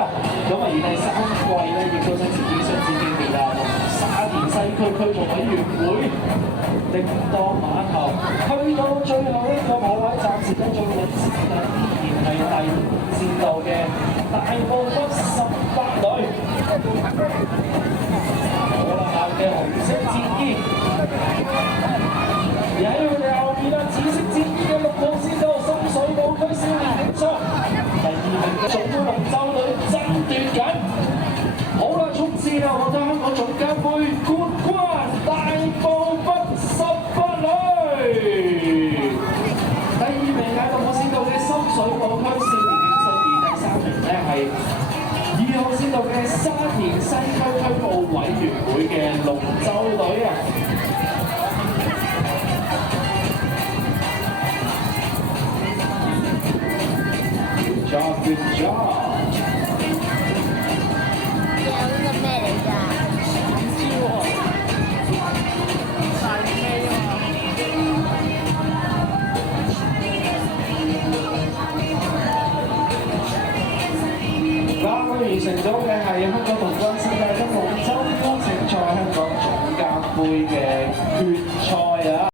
啊！咁啊，而第3季咧，亦都真係非常之經典啦，沙田西區區務委員會叮當碼頭，去到最後一個鋪位，暫時都仲領先緊，依然係第5戰道嘅大埔北18旅。好啦，校嘅紅色戰衣，而喺佢哋後面啊，紫色戰衣嘅6號先到深水埗區少年警察，第2名嘅總會龍舟隊爭奪緊。好啦，衝刺啦！我覺得香港總監杯冠軍大埔北18旅，第2名喺6號先到嘅深水埗區少年警察，而第3名咧係2號先到嘅沙田西區區務委員會嘅龍舟隊啊！Good job！ 呢個咩嚟㗎？唔知喎，大飛啊！完成咗嘅係香港童軍世界中龍舟邀請賽香港總監杯嘅